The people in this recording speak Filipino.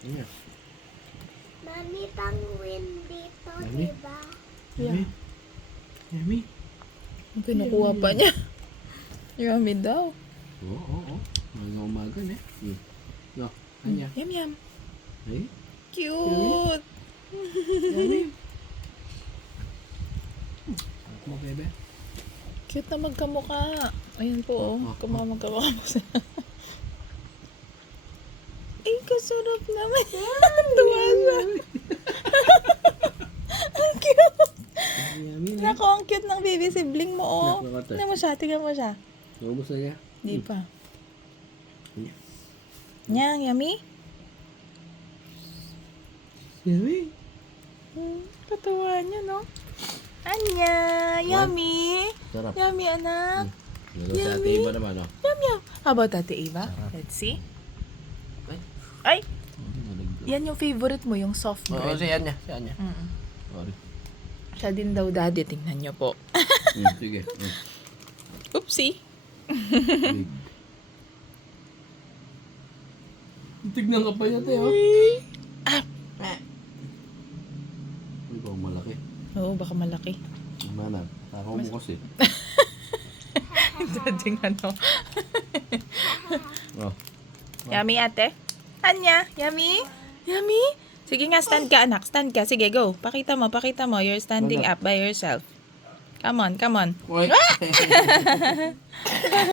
Ayan. Mami, penguin dito, Mami? diba? Yummy. Yummy. Ang kinukuha pa niya. Yummy daw. Oo. Umaga na eh. No, kanya. Yum yum. Ay, Cute. yummy. Mo, bebe. Cute na magkamukha. Ayan po, oh. Magkamukha mo sila. Ay, kasarap naman. Tuwa siya. Ang cute. Yummy na. Nako, ang cute ng baby sibling mo, oh. Naku, ate. Tingnan mo siya, tingnan mo siya. Naubos na niya. Di pa. Nyang, yummy? Yummy. Katawa niya, no? Anya, yummy. Sarap. Yummy, anak. Lalo sa ate iba naman, no? Yum, yum. How about Ate Ava? Let's see. Ay, yan yung favorite mo, yung soft Oo, bread. siya niya. Siya niya. Mm-mm. Sorry. Siya din daw, daddy. Tingnan niyo po. Sige. Oopsie. Big. Tignan ka pa niya, te, oh. Uy, baka malaki. Oo, baka malaki. Manap. Takaw mo kasi. Dading ano. Oh. Yummy, ate? Anya, yummy? Yummy? Sige nga, stand ka, anak. Stand ka. Sige, go. Pakita mo. You're standing up by yourself. Come on. Uy.